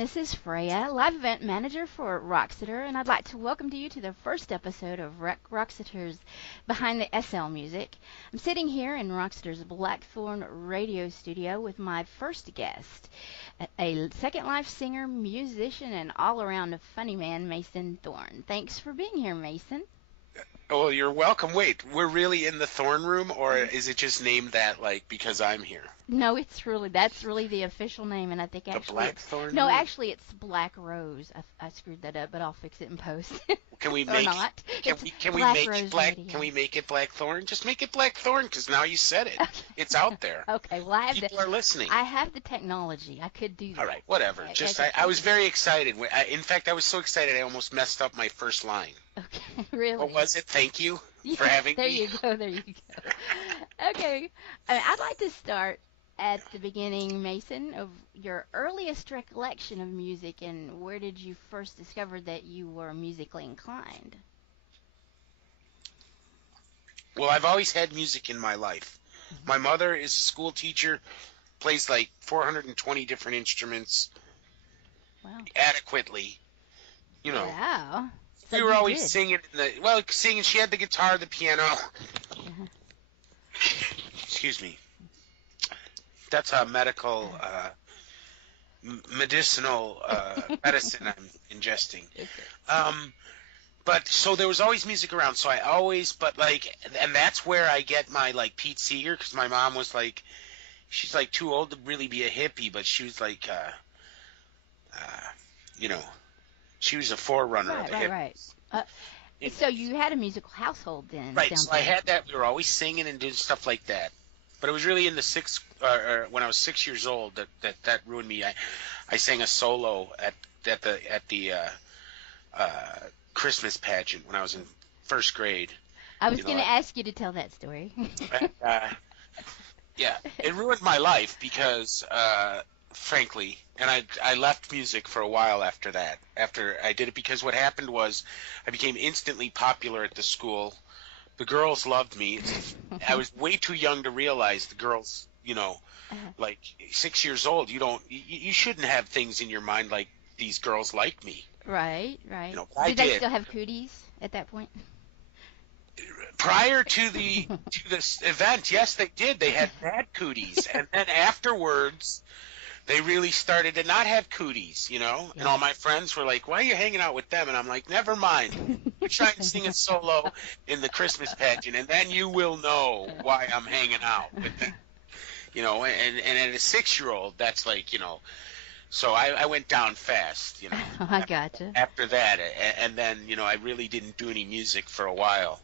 This is Freya, live event manager for Roxeter, and I'd like to welcome you to the first episode of Roxeter's Behind the SL Music. I'm sitting here in Roxeter's Blackthorn radio studio with my first guest, a Second Life singer, musician, and all-around funny man, Mason Thorne. Thanks for being here, Mason. Oh, well, you're welcome. Wait, we're really in the Thorne room, or is it just named that, like, because I'm here? No, that's really the official name, and I think actually The Blackthorne no, room? actually it's Black Rose. I screwed that up, but I'll fix it in post. Can we Or make not. can we Black make Rose it black? Radio. Can we make it Blackthorne? Just make it Blackthorne, because now you said it. Okay. It's out there. Okay, well People are listening. I have the technology. I could do that. All right, whatever. Okay, Just okay. I was very excited. In fact, I was so excited I almost messed up my first line. Okay, really. What was it? Thank you for Yeah, having there me. you go. There you go. Okay, I'd like to start at the beginning, Mason, of your earliest recollection of music, and where did you first discover that you were musically inclined? Well, I've always had music in my life. Mm-hmm. My mother is a school teacher, plays like 420 different instruments Wow. adequately. You know, Wow. So we were you always did. singing. Singing. She had the guitar, the piano. Uh-huh. Excuse me. That's a medical, medicinal medicine I'm ingesting. But so there was always music around. So I always, and that's where I get my like Pete Seeger, because my mom was like, she's like too old to really be a hippie, but she was like, you know, she was a forerunner of the hip. Right. So you had a musical household then. Right, sounds so I like. had that. We were always singing and doing stuff like that. But it was really in the or when I was 6 years old that ruined me. I sang a solo at the Christmas pageant when I was in first grade. I was going to ask you to tell that story. And, yeah, it ruined my life because, frankly, and I left music for a while after that. After I did it, because what happened was I became instantly popular at the school. The girls loved me. I was way too young to realize the girls, like 6 years old, you shouldn't have things in your mind like these girls like me. Right. I Did they did. still have cooties at that point? Prior to this event, yes, they did. They had bad cooties, and then afterwards, they really started to not have cooties, Yeah. And all my friends were like, "Why are you hanging out with them?" And I'm like, "Never mind. You try and sing a solo in the Christmas pageant, and then you will know why I'm hanging out with them." And at a 6-year-old, that's like, So I went down fast, I gotcha. after that, and then I really didn't do any music for a while.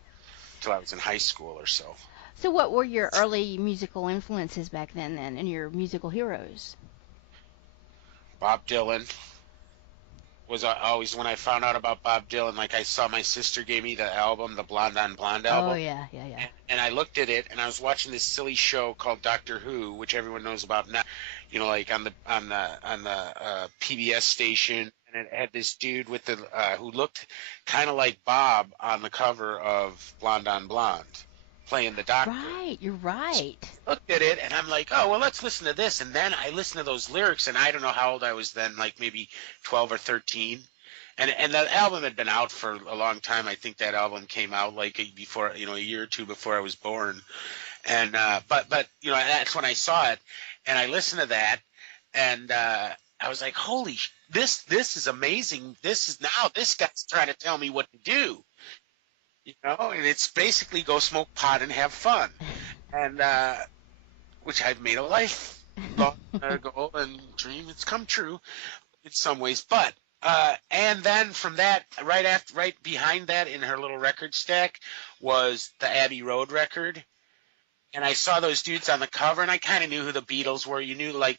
Till I was in high school or so. So what were your early musical influences back then, and your musical heroes? Bob Dylan was always, when I found out about Bob Dylan, like I saw my sister gave me the album, the Blonde on Blonde album. Oh, yeah. And I looked at it, and I was watching this silly show called Doctor Who, which everyone knows about now, like on the PBS station. And it had this dude with who looked kind of like Bob on the cover of Blonde on Blonde, playing the doctor. Right, you're right. So I looked at it, and I'm like, oh, well, let's listen to this. And then I listened to those lyrics, and I don't know how old I was then, like maybe 12 or 13. And the album had been out for a long time. I think that album came out like before, a year or two before I was born. And but that's when I saw it, and I listened to that, and I was like, holy, this is amazing. This guy's trying to tell me what to do, and it's basically go smoke pot and have fun, and which I've made a life long ago and dream. It's come true in some ways, but and then from that, right behind that in her little record stack was the Abbey Road record. And I saw those dudes on the cover, and I kind of knew who the Beatles were. You knew, like,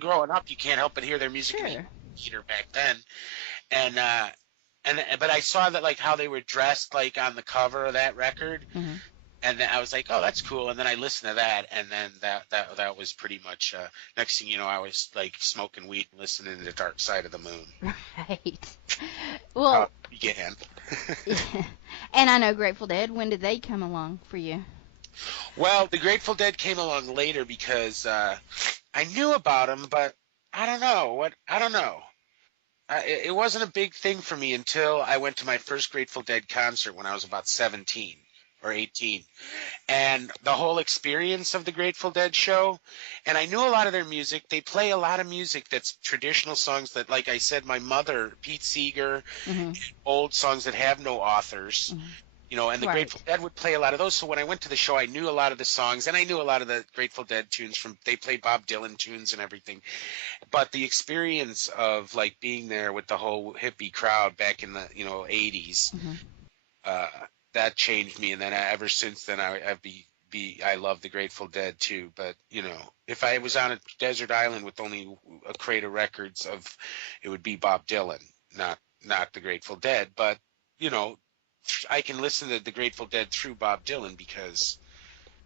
growing up, you can't help but hear their music in the theater back then. But I saw that, like, how they were dressed, like, on the cover of that record. Mm-hmm. And then I was like, oh, that's cool. And then I listened to that, and then that was pretty much next thing you know, I was, like, smoking weed and listening to the Dark Side of the Moon. Right. Well, began. And I know Grateful Dead. When did they come along for you? Well, the Grateful Dead came along later because I knew about them, but I don't know. it wasn't a big thing for me until I went to my first Grateful Dead concert when I was about 17 or 18. And the whole experience of the Grateful Dead show, and I knew a lot of their music. They play a lot of music that's traditional songs that, like I said, my mother, Pete Seeger, Hmm. old songs that have no authors. Hmm. And the Right. Grateful Dead would play a lot of those. So when I went to the show, I knew a lot of the songs, and I knew a lot of the Grateful Dead tunes they played Bob Dylan tunes and everything. But the experience of like being there with the whole hippie crowd back in the 80s, Hmm. uh, that changed me. And then ever since then, I love the Grateful Dead too. But if I was on a desert island with only a crate of records it would be Bob Dylan, not the Grateful Dead. But you know, I can listen to the Grateful Dead through Bob Dylan because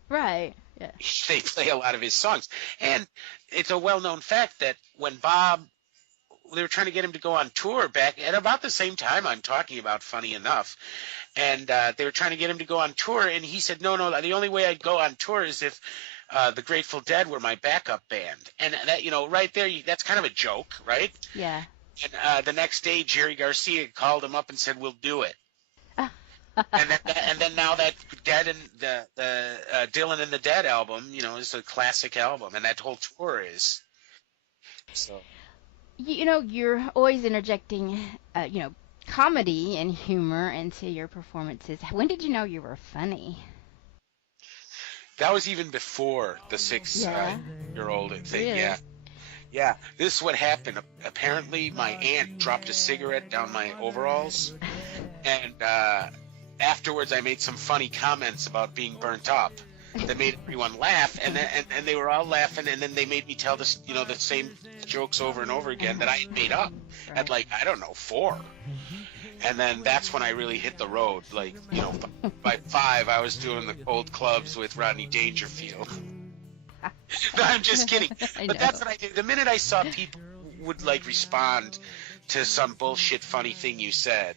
Right. Yeah. they play a lot of his songs. And it's a well-known fact that when Bob they were trying to get him to go on tour back at about the same time I'm talking about, funny enough. And they were trying to get him to go on tour, and he said, no, the only way I'd go on tour is if the Grateful Dead were my backup band. And that, right there, that's kind of a joke, right? Yeah. And the next day, Jerry Garcia called him up and said, "We'll do it." And then now that Dead and the Dylan and the Dead album, is a classic album, and that whole tour is. So You're always interjecting, comedy and humor into your performances. When did you know you were funny? that was even before the six Yeah. year old thing. Really? Yeah. Yeah, this is what happened. Apparently, my aunt dropped a cigarette down my overalls, and afterwards, I made some funny comments about being burnt up that made everyone laugh, and they were all laughing, and then they made me tell the same jokes over and over again that I had made up at Right. I don't know 4, and then that's when I really hit the road. By 5, I was doing the old clubs with Rodney Dangerfield. No, I'm just kidding. I But know. that's what I did. The minute I saw people would respond to some bullshit funny thing you said,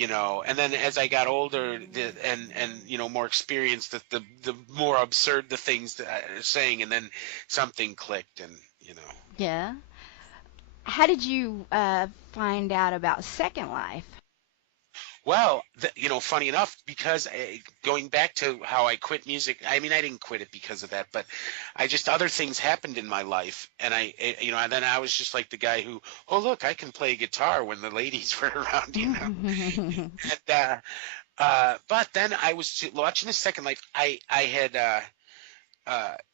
and then as I got older and more experienced, the more absurd the things that I was saying, and then something clicked, and. Yeah. How did you find out about Second Life? Well, funny enough, because going back to how I quit music, I mean, I didn't quit it because of that, but other things happened in my life, and and then I was just like the guy who, oh, look, I can play guitar when the ladies were around. And but then I was watching the Second Life. I had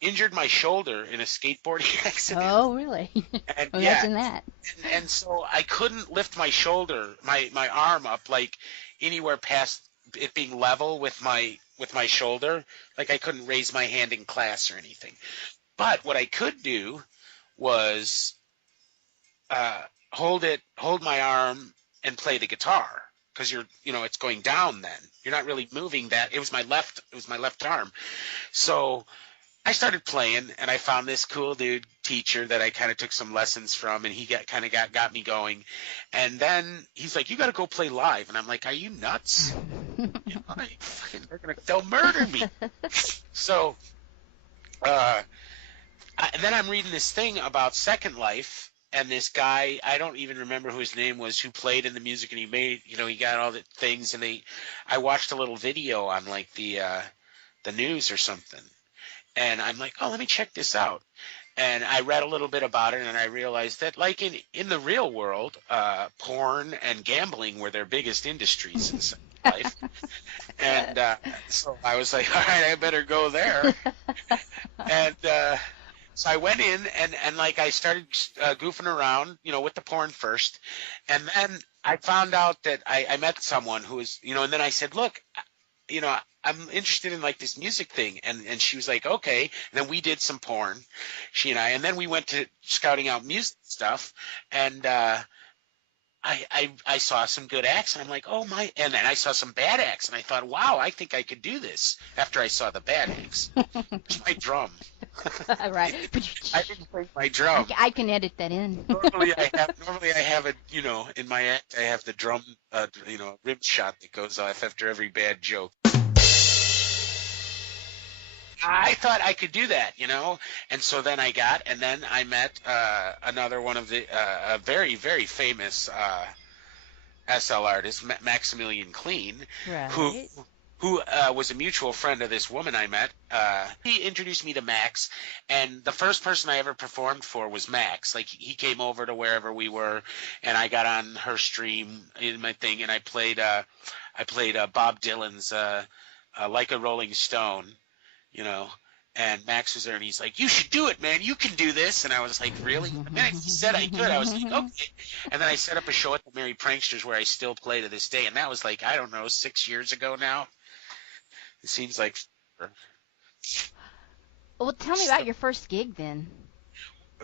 injured my shoulder in a skateboarding accident, Oh, really? and yeah, Imagine that. and so I couldn't lift my shoulder, my arm up anywhere past it being level with my shoulder. Like I couldn't raise my hand in class or anything. But what I could do was hold my arm and play the guitar because it's going down. Then you're not really moving that. It was my left arm. So I started playing, and I found this cool dude teacher that I kind of took some lessons from, and he got me going. And then he's like, "You got to go play live," and I'm like, "Are you nuts? They'll murder me." So, and then I'm reading this thing about Second Life, and this guy, I don't even remember who his name was, who played in the music, and he made, he got all the things, and I watched a little video on the news or something. And I'm like, oh, let me check this out. And I read a little bit about it, and I realized that, in the real world, porn and gambling were their biggest industries in Second Life. And so I was like, all right, I better go there. And so I went in, and I started goofing around, with the porn first. And then I found out that I met someone who was, and then I said, look, I'm interested in this music thing, and she was like, okay. And then we did some porn, she and I, and then we went to scouting out music stuff, and I saw some good acts, and I'm like, oh my, and then I saw some bad acts, and I thought, wow, I think I could do this. After I saw the bad acts, it's my drum. Right. I didn't play my drum. I can edit that in. Normally I have it, in my act I have the drum, rim shot that goes off after every bad joke. I thought I could do that, and so then and then I met another one of the a very very famous SL artist, Maximilian Clean, who Right. was a mutual friend of this woman I met. He introduced me to Max, and the first person I ever performed for was Max. Like he came over to wherever we were, and I got on her stream in my thing, and I played Bob Dylan's "Like a Rolling Stone," you know. And Max was there, and he's like, "You should do it, man. You can do this." And I was like, "Really?" The minute he said I could, I was like, "Okay." And then I set up a show at the Merry Pranksters where I still play to this day, and that was like, I don't know, 6 years ago now. It seems like Well, tell me about your first gig then.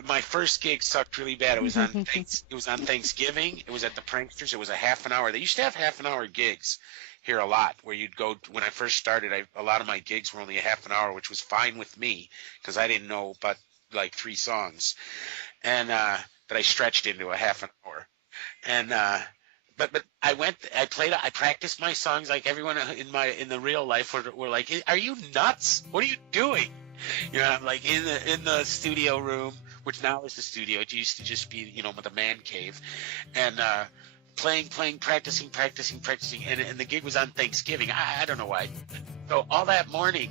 my first gig sucked really bad. It was on Thanksgiving. It was at the Pranksters. It was a half an hour. They used to have half an hour gigs here a lot, where you'd go. When I first started, a lot of my gigs were only a half an hour, which was fine with me because I didn't know but like 3 songs, and that I stretched into a half an hour. And but I practiced my songs like everyone in the real life were like, "Are you nuts? What are you doing?" I'm like in the studio room, which now is the studio. It used to just be, with a man cave, and playing, practicing, and the gig was on Thanksgiving. I don't know why. So all that morning,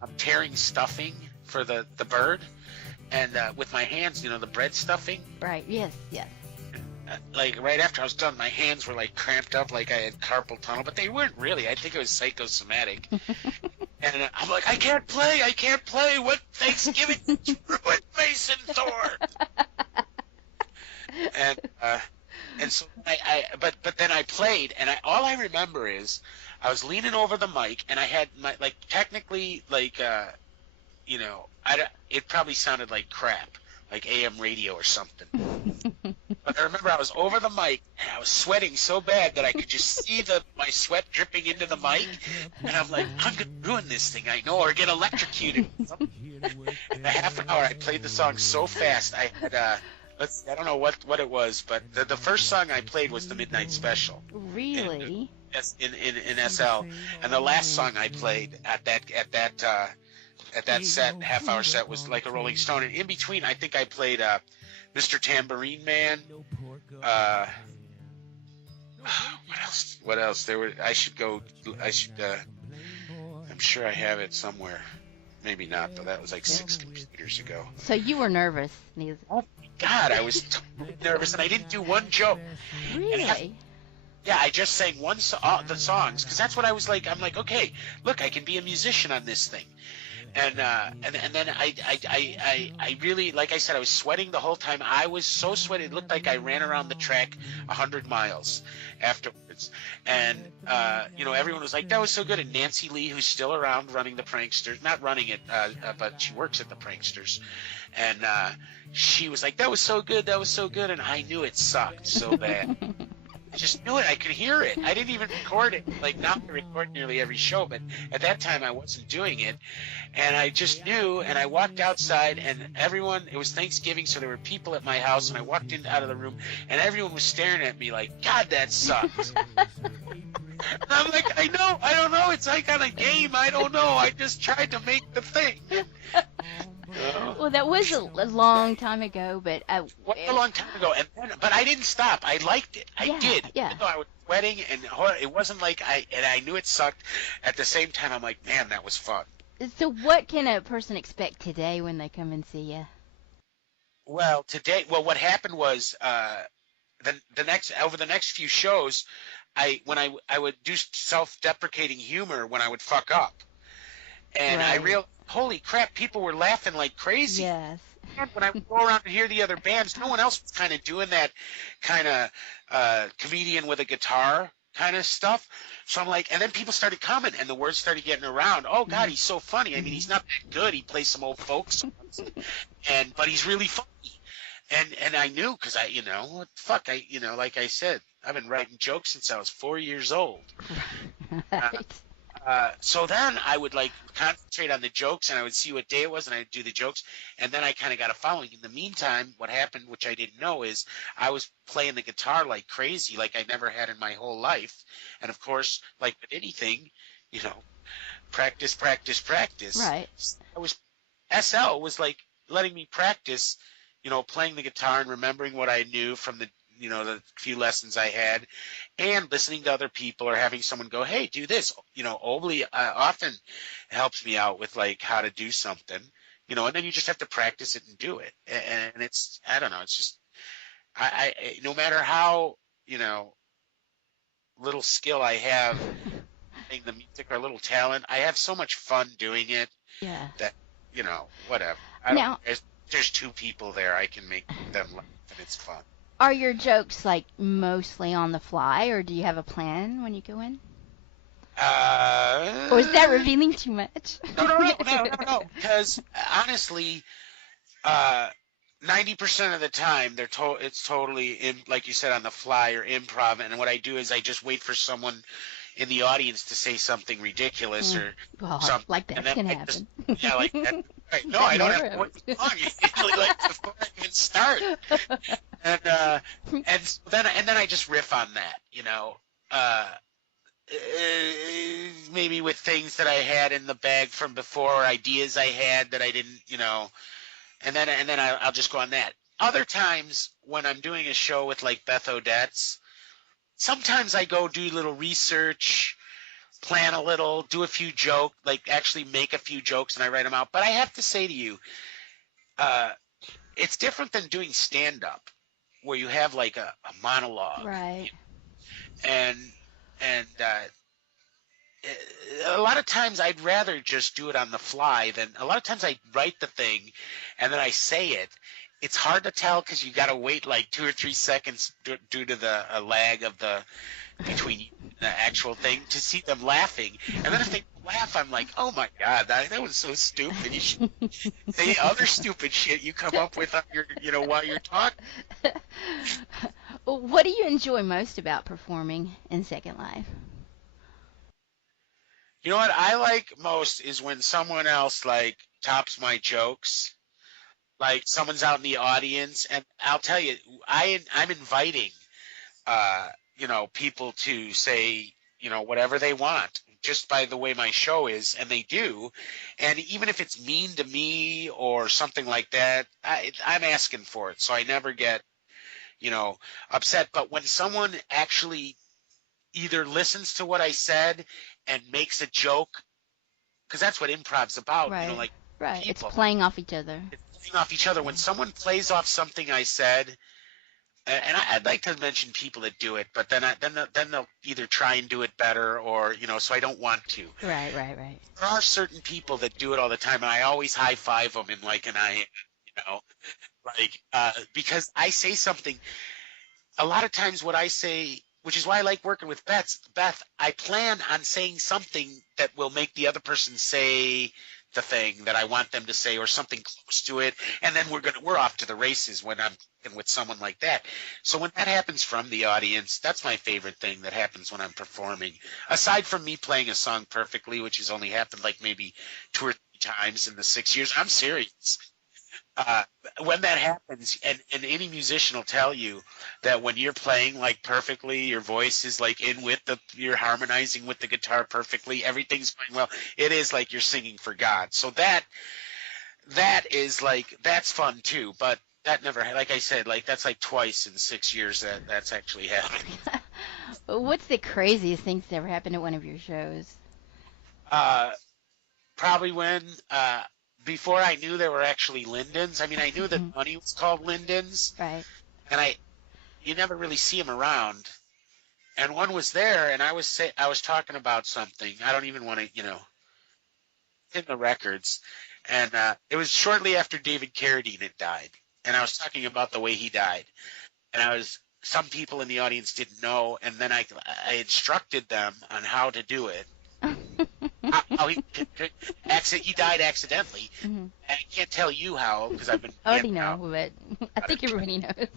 I'm tearing stuffing for the bird, and with my hands, the bread stuffing. Right. Yes. Yes. Like right after I was done, my hands were like cramped up, like I had carpal tunnel, but they weren't really. I think it was psychosomatic. And I'm like, I can't play. What Thanksgiving ruined Mason Thorne? And so but then I played, and all I remember is I was leaning over the mic, and I had my technically it probably sounded like crap, like AM radio or something. But I remember I was over the mic, and I was sweating so bad that I could just see my sweat dripping into the mic. And I'm like, I'm going to ruin this thing, I know, or get electrocuted. In a half an hour, I played the song so fast. I had, I don't know what it was, but the first song I played was the Midnight Special. Really? In SL. And the last song I played at that set, half-hour set, was Like a Rolling Stone. And in between, I think I played Mr. Tambourine Man. What else? I'm sure I have it somewhere. Maybe not, but that was like 6 computers ago. So you were nervous, Neil. Oh, God, I was totally nervous, and I didn't do one joke. Really? Yeah, I just sang the songs, because that's what I was like. I'm like, okay, look, I can be a musician on this thing. And then I really, like I said, I was sweating the whole time. I was so sweaty, it looked like I ran around the track 100 miles afterwards. And everyone was like, that was so good. And Nancy Lee, who's still around running the Pranksters, not running it, but she works at the Pranksters, and she was like, that was so good, and I knew it sucked so bad. I just knew it. I could hear it. I didn't even record it. Like now I record nearly every show, but at that time I wasn't doing it. And I just knew, and I walked outside, and it was Thanksgiving, so there were people at my house, and I walked out of the room, and everyone was staring at me like, God, that sucks. And I'm like, I don't know. It's like on a game. I don't know. I just tried to make the thing. Well, that was a long time ago, but a long time ago, but I didn't stop. I liked it. I did. Yeah. Even though I was sweating, and it wasn't like I knew it sucked. At the same time, I'm like, man, that was fun. So what can a person expect today when they come and see you? Well, what happened was over the next few shows, I would do self-deprecating humor when I would fuck up. And right. I realized, holy crap, people were laughing like crazy. Yes. And when I would go around and hear the other bands, no one else was kind of doing that kind of comedian with a guitar kind of stuff. So I'm like, and then people started coming, and the word started getting around. Oh, God, he's so funny. I mean, he's not that good. He plays some old folk songs, but he's really funny. And I knew, because what the fuck, like I said, I've been writing jokes since I was 4 years old. Right. So then I would concentrate on the jokes, and I would see what day it was, and I'd do the jokes, and then I kind of got a following. In the meantime, what happened, which I didn't know, is I was playing the guitar like crazy, like I never had in my whole life. And of course, like with anything, practice. Right. I was SL was like letting me practice, playing the guitar and remembering what I knew from the few lessons I had, and listening to other people or having someone go, "Hey, do this." Obley often helps me out with like how to do something, and then you just have to practice it and do it. And it's, I don't know, it's just no matter how little skill I have playing the music or little talent, I have so much fun doing it Yeah. that whatever. I don't. Now, There's two people there. I can make them laugh, and it's fun. are your jokes like mostly on the fly, or do you have a plan when you go in? Or is that Uh, revealing too much? no. Because honestly, uh, 90% of the time it's totally like you said, on the fly or improv. And what I do is I just wait for someone in the audience to say something ridiculous or Well, something, like and that's then gonna I just, happen. yeah, like that. Right. No, That I don't never have to wait happens. too long. Usually, like before I even start, and then I just riff on that. Uh, maybe with things that I had in the bag from before, or ideas I had that I didn't, and then I'll just go on that. Other times when I'm doing a show with like Beth Odette's, sometimes I go do a little research, plan a little, do a few jokes, like actually make a few jokes and I write them out. But I have to say to you, uh, it's different than doing stand up where you have like a monologue, Right. and and a lot of times I'd rather just do it on the fly than a lot of times I write the thing and then I say it. It's hard to tell because you got to wait like 2 or 3 seconds due to the lag of the between the actual thing to see them laughing. And then if they laugh, I'm like, oh my god, that was so stupid. You should say other stupid shit you come up with on while you're talking. What do you enjoy most about performing in Second Life? You know what I like most is when someone else like tops my jokes. Like someone's out in the audience, and I'll tell you, I'm inviting, uh, people to say, whatever they want, just by the way my show is, and they do. And even if it's mean to me or something like that, I'm asking for it, so I never get, you know, upset. But when someone actually either listens to what I said and makes a joke, because that's what improv's about, Right. like Right. It's people. playing off each other. It's playing off each other. When someone plays off something I said, and I'd like to mention people that do it, but then they'll either try and do it better or so I don't want to. Right. Right. Right. There are certain people that do it all the time, and I always high five them in like an eye, like because I say something. A lot of times, what I say, which is why I like working with Beth, I plan on saying something that will make the other person say the thing that I want them to say, or something close to it, and then we're off to the races when I'm with someone like that. So when that happens from the audience, that's my favorite thing that happens when I'm performing. Aside from me playing a song perfectly, which has only happened like maybe 2 or 3 times in the 6 years, I'm serious. uh, when that happens, and any musician will tell you that when you're playing like perfectly, your voice is like in with you're harmonizing with the guitar perfectly, everything's going well. It is like you're singing for God. So that is like, that's fun too. But that never, like I said, like that's like twice in 6 years that's actually happened. What's the craziest thing that's ever happened at one of your shows? Uh, Probably when before I knew there were actually Lindens. I mean, I knew that money was called Lindens, Right. and you never really see them around. And one was there, and I was talking about something. I don't even want to, in the records, and it was shortly after David Carradine had died, and I was talking about the way he died, and some people in the audience didn't know, and then I instructed them on how to do it. How he died accidentally, Mhm. and I can't tell you how because I've been I already yamming know, out but I about think it. everybody knows.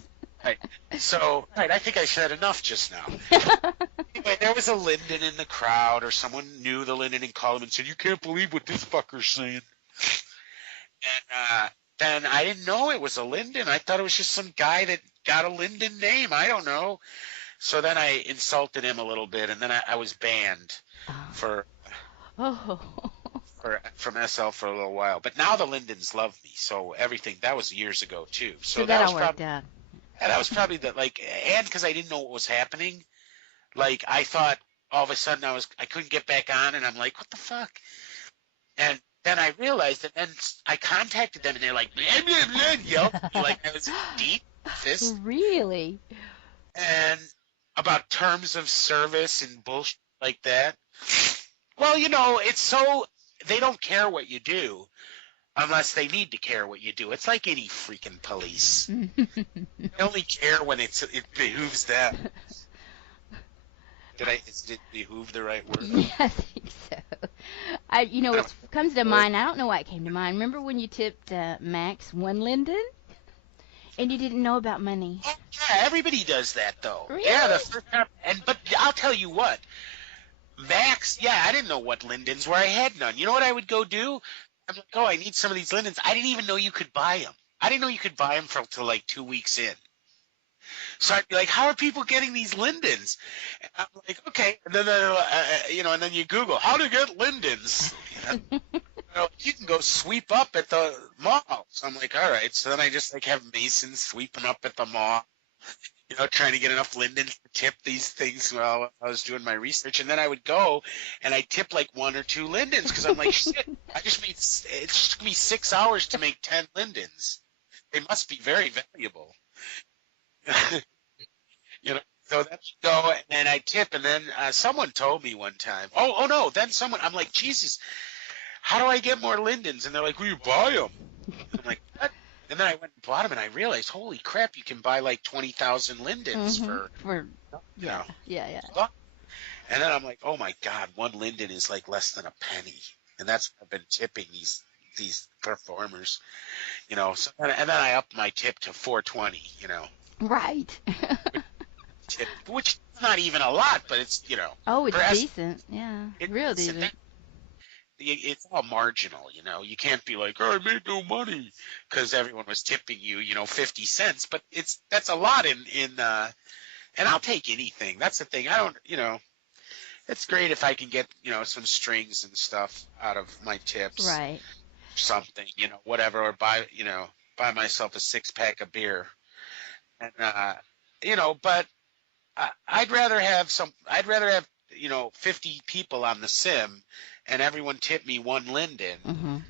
Right. So, right, I think I said enough just now. Anyway, there was a Linden in the crowd, or someone knew the Linden and called him and said, "You can't believe what this fucker's saying." And then I didn't know it was a Linden. I thought it was just some guy that got a Linden name. I don't know. So then I insulted him a little bit, and then I was banned Oh. for Oh. from SL for a little while, but now the Lindens love me. So everything that was years ago too. So That that was all worked out. and that was probably the and because I didn't know what was happening, like I thought all of a sudden I couldn't get back on, and I'm like, what the fuck? And then I realized that, and I contacted them, and they're like, blah, blah, blah, yelled at me like I was deep fist, Really? and about terms of service and bullshit like that. Well, it's so they don't care what you do unless they need to care what you do. It's like any freaking police. They only care when it behooves them. Is it behoove the right word? Yeah, I think so. What comes to mind, I don't know why it came to mind. Remember when you tipped Max one linden? And you didn't know about money. Oh, yeah, everybody does that, though. Really? Yeah, the first time. But I'll tell you what. Max, yeah, I didn't know what lindens were. I had none. You know what I would go do? I'm like, oh, I need some of these lindens. I didn't even know you could buy them. I didn't know you could buy them till like 2 weeks in. So I'd be like, how are people getting these lindens? And I'm like, okay. And then, and then you Google how to get lindens. You can go sweep up at the mall. So I'm like, all right. So then I just have masons sweeping up at the mall, trying to get enough lindens to tip these things while I was doing my research. And then I would go and I'd tip like 1 or 2 lindens because I'm like, shit, it took me 6 hours to make 10 lindens. They must be very valuable. So that's go, and I tip, and then someone told me one time, oh no, then I'm like, Jesus, how do I get more lindens? And they're like, well, you buy them. I'm like, what? And then I went and bought them, and I realized, holy crap, you can buy like 20,000 lindens for yeah. And then I'm like, oh my God, 1 linden is like less than a penny, and that's what I've been tipping these performers, So and then I upped my tip to $4.20, Right. Tip, which is not even a lot, but it's Oh, it's decent. Yeah, real decent. It's all marginal, You can't be like, oh, I made no money because everyone was tipping you, 50 cents. But that's a lot and I'll take anything. That's the thing. I don't, it's great if I can get some strings and stuff out of my tips, right? Something, whatever, or buy myself a 6-pack of beer, and but. I'd rather have 50 people on the sim and everyone tip me 1 linden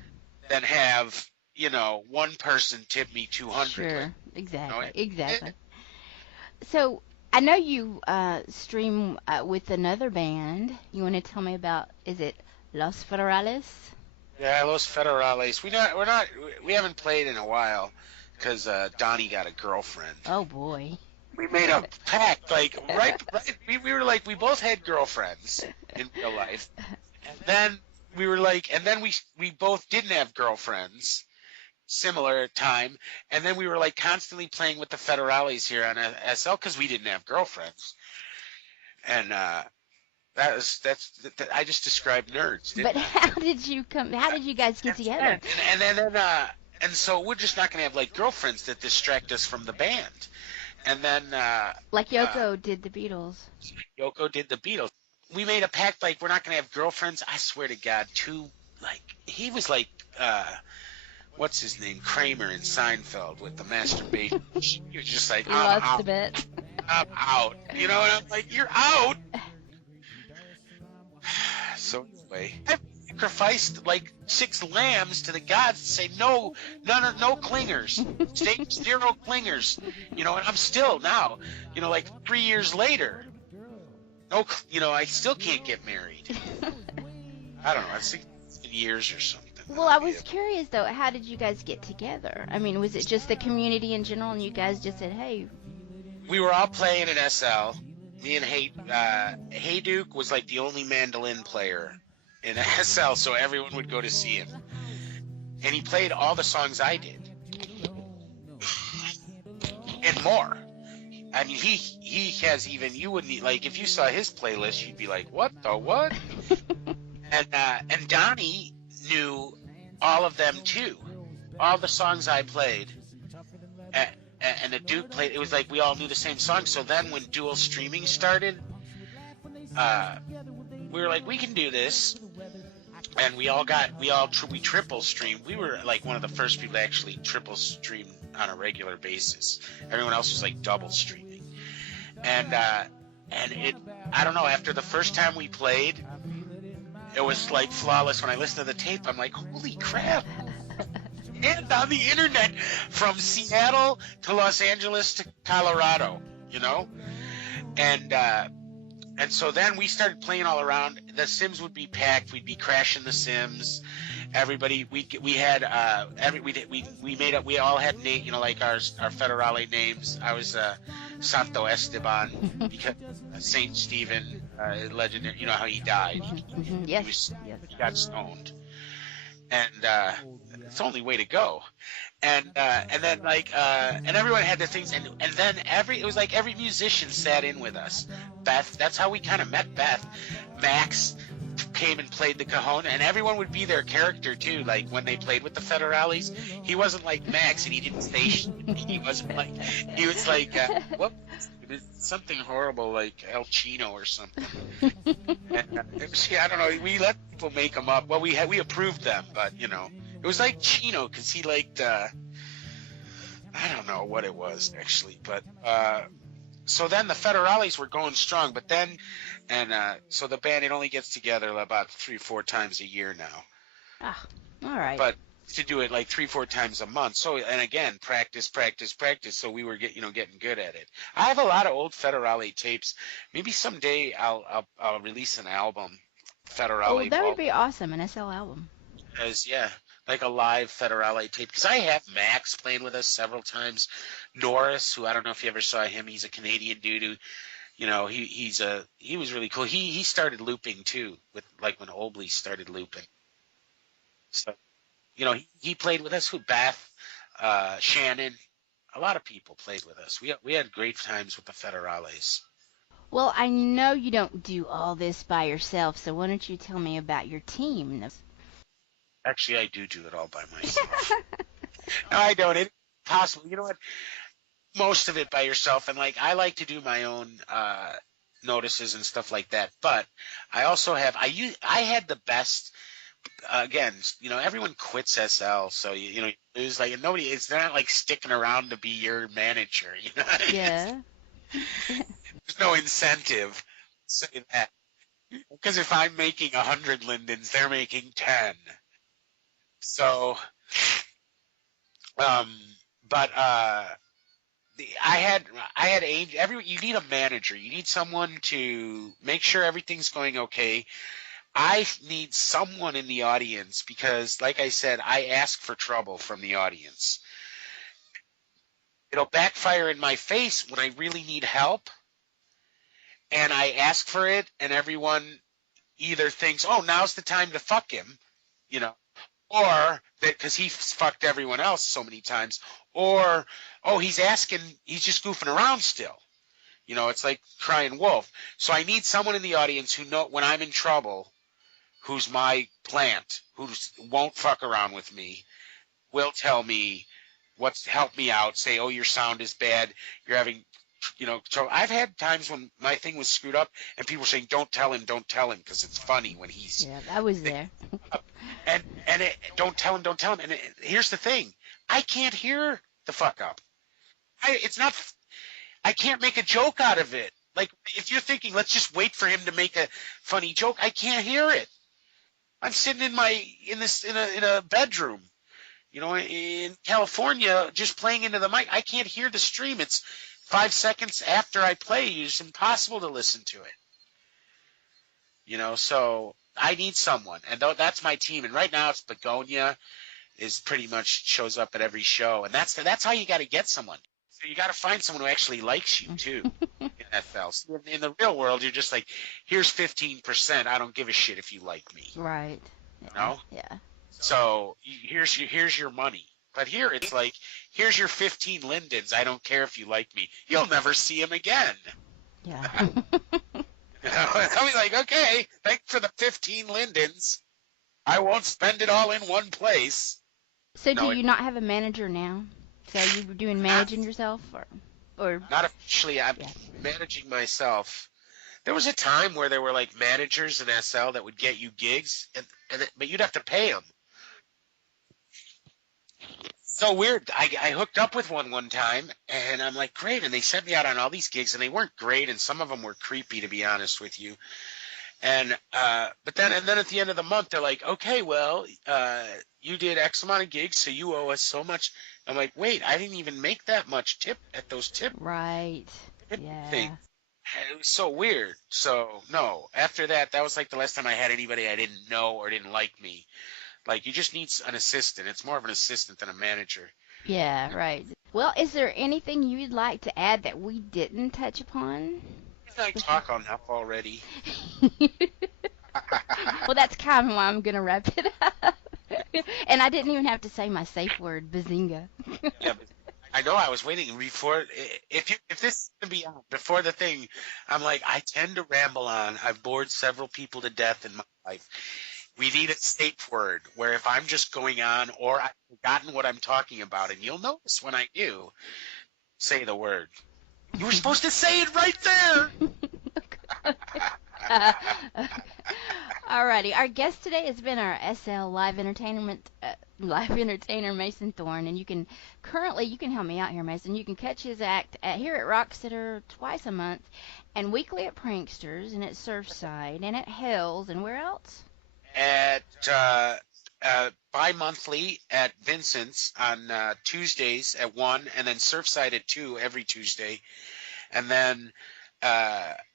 than have, 1 person tip me 200. Sure, exactly. So I know you stream with another band. You want to tell me about, is it Los Federales? Yeah, Los Federales. We haven't played in a while because Donnie got a girlfriend. Oh boy. We made a pact, right. We were like, we both had girlfriends in real life, and then we were like, and then we both didn't have girlfriends, similar time, and then we were like constantly playing with the Federales here on SL because we didn't have girlfriends, and I just described nerds. But how did you guys get together? And so we're just not going to have girlfriends that distract us from the band. And then like Yoko did the Beatles. Yoko did the Beatles. We made a pact we're not going to have girlfriends. I swear to God, he was like what's his name, Kramer in Seinfeld with the masturbation. He was just like, I'm lost a bit. I'm out. And I'm like, you're out. So anyway, I sacrificed 6 lambs to the gods to say no clingers, stay 0 clingers, and I'm still now, 3 years later, I still can't get married. I don't know, I think it's been years or something. Well, I was curious though, how did you guys get together? I mean, was it just the community in general, and you guys just said, hey? We were all playing in SL. Me and Hey Duke was the only mandolin player in SL, so everyone would go to see him. And he played all the songs I did. And more. I mean, he has even, you wouldn't, if you saw his playlist, you'd be like, what the what? And Donnie knew all of them too. All the songs I played. And the Duke played, it was we all knew the same song. So then when dual streaming started, we were like, we can do this. and we triple streamed. We were like one of the first people to actually triple stream on a regular basis. Everyone else was like double streaming, and it, I don't know, after the first time we played, it was like flawless. When I listened to the tape, I'm like, holy crap. And on the internet from Seattle to Los Angeles to Colorado, you know? And so then we started playing all around. The Sims would be packed. We'd be crashing the Sims. Everybody, we had we made up. We all had name, you know, like our federale names. I was Santo Esteban because Saint Stephen, legendary. You know how he died. Yes. He got stoned, and it's the only way to go. And then and everyone had their things, and then it was like every musician sat in with us. Beth, that's how we kind of met Beth. Max came and played the cajon, and everyone would be their character too. Like when they played with the Federales, he wasn't like Max, and he didn't say shit. He wasn't like, he was like what? Something horrible like El Chino or something. And, I don't know. We let people make them up. Well, we approved them, but you know. It was like Chino because he liked, I don't know what it was actually, but so then the Federales were going strong, but then, so the band, it only gets together about 3-4 times a year now. Ah, all right. But to do it like 3-4 times a month. So, and again, practice. So we were getting good at it. I have a lot of old Federale tapes. Maybe someday I'll release an album, Federale. Oh, that would be awesome, an SL album. Yeah, like a live Federale tape. Because I have Max playing with us several times. Norris, who I don't know if you ever saw him, he's a Canadian dude who, you know, he was really cool. He started looping too, with like when Obley started looping. So, you know, he played with us. Who Beth, Shannon, a lot of people played with us. We had great times with the Federales. Well, I know you don't do all this by yourself, so why don't you tell me about your team? Actually, I do it all by myself. No, I don't. It's possible. You know what? Most of it by yourself. And like, I like to do my own notices and stuff like that. But I also have, I had the best, again, you know, everyone quits SL. So, you know, it was like, they're not like sticking around to be your manager, you know? Yeah. There's no incentive to say that. Because if I'm making 100 Lindens, they're making 10. So, but I had you need a manager. You need someone to make sure everything's going okay. I need someone in the audience because, like I said, I ask for trouble from the audience. It'll backfire in my face when I really need help, and I ask for it, and everyone either thinks, "Oh, now's the time to fuck him," you know. Or that because he's fucked everyone else so many times, or oh, he's just goofing around still. You know, it's like crying wolf. So I need someone in the audience who know when I'm in trouble, who's my plant, who won't fuck around with me, will tell me help me out. Say, oh, your sound is bad. You're having, you know. So I've had times when my thing was screwed up, and people were saying, don't tell him, because it's funny when he's. Yeah, I was there. And don't tell him. And here's the thing. I can't hear the fuck up. I can't make a joke out of it. Like, if you're thinking, let's just wait for him to make a funny joke, I can't hear it. I'm sitting in a bedroom, you know, in California, just playing into the mic. I can't hear the stream. It's 5 seconds after I play. It's impossible to listen to it. You know, so I need someone, and that's my team. And right now, it's Begonia is pretty much shows up at every show, and that's how you got to get someone. So you got to find someone who actually likes you too. In FL, in the real world, you're just like, here's 15%. I don't give a shit if you like me. Right. You know? Yeah. So here's your money. But here it's like, here's your 15 Lindens. I don't care if you like me. You'll never see him again. Yeah. I'll be like, okay, thanks for the 15 Lindens. I won't spend it all in one place. So do you not have a manager now? So you were doing managing yourself, or? Not officially. I'm managing myself. There was a time where there were like managers in SL that would get you gigs, and but you'd have to pay them. So weird. I hooked up with one time, and I'm like, great. And they sent me out on all these gigs, and they weren't great, and some of them were creepy, to be honest with you. And but then at the end of the month, they're like, okay, well, you did X amount of gigs, so you owe us so much. I'm like, wait, I didn't even make that much tip at those tip Right. Yeah. things. It was so weird. So no, after that, that was like the last time I had anybody I didn't know or didn't like me. Like, you just need an assistant. It's more of an assistant than a manager. Yeah, right. Well, is there anything you'd like to add that we didn't touch upon? I talk enough already. Well, that's kind of why I'm going to wrap it up. And I didn't even have to say my safe word, bazinga. Yeah, but I know I was waiting before. If this is going to be on before the thing, I'm like, I tend to ramble on. I've bored several people to death in my life. We need a safe word where if I'm just going on or I've forgotten what I'm talking about, and you'll notice when I do, say the word. You were supposed to say it right there. Alrighty, our guest today has been our SL live entertainer Mason Thorne, and you can help me out here, Mason. You can catch his act here at Roxeter twice a month, and weekly at Pranksters, and at Surfside, and at Hell's, and where else? At bi-monthly at Vincent's on Tuesdays at 1, and then Surfside at 2 every Tuesday, and then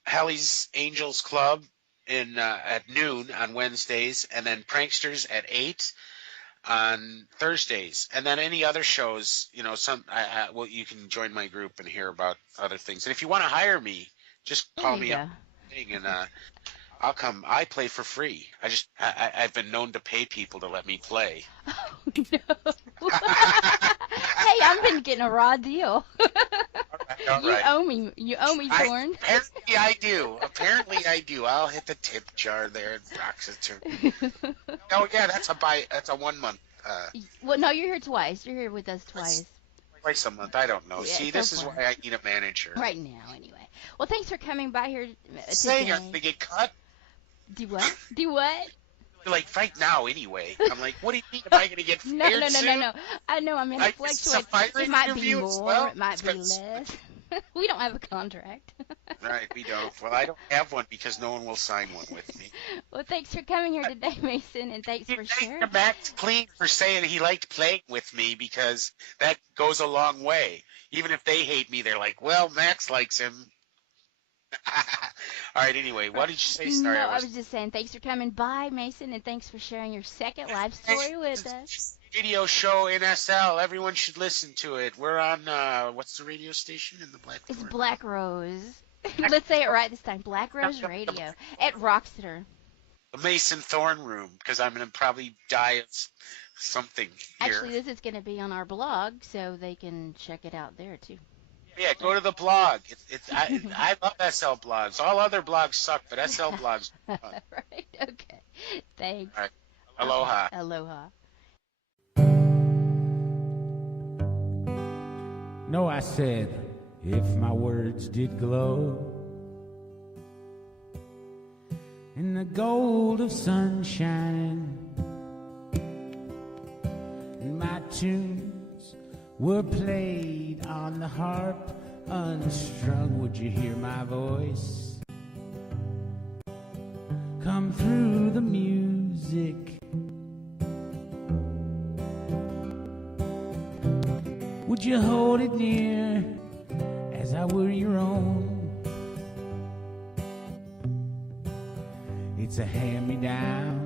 Hallie's Angels Club at noon on Wednesdays, and then Pranksters at 8 on Thursdays, and then any other shows, well, you can join my group and hear about other things. And if you want to hire me, just call me up and I'll come. I play for free. I've been known to pay people to let me play. Oh, no. Hey, I've been getting a raw deal. All right. You owe me, Thorne. Apparently I do. I'll hit the tip jar there at Roxeter. Oh yeah, that's a 1 month. Well, no, you're here twice. You're here with us twice. Twice a month. I don't know. Yeah, See, this is why I need a manager. Right now, anyway. Well, thanks for coming by here Saying today. I'm gonna get cut. Do what? Do what? Like right now, anyway. I'm like, what do you mean? Am I gonna get fired soon? No. I know I'm gonna fluctuate. It might be more. It might be less. We don't have a contract. Right, we don't. Well, I don't have one because no one will sign one with me. Well, thanks for coming here today, Mason, and thanks for sharing. Thank Max Clean for saying he liked playing with me, because that goes a long way. Even if they hate me, they're like, well, Max likes him. All right, anyway, what did you say? Sorry, no, I was just saying thanks for coming by, Mason, and thanks for sharing your second life story with us. Radio show in SL. Everyone should listen to it. We're on, what's the radio station in the Black It's Black Rose. Let's say it right this time. Black Rose Radio at Roxeter. The Mason Thorne room, because I'm going to probably die of something here. Actually, this is going to be on our blog, so they can check it out there, too. Yeah, go to the blog. I love SL blogs. All other blogs suck, but SL blogs are fun. Right, okay. Thanks. All right. Aloha. Aloha. No, I said, if my words did glow in the gold of sunshine, and my tunes were played on the harp unstrung, would you hear my voice come through the music? Would you hold it near as I were your own? It's a hand-me-down.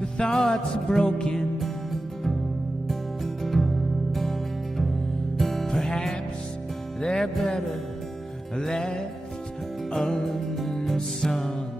The thoughts are broken. Perhaps they're better left unsung.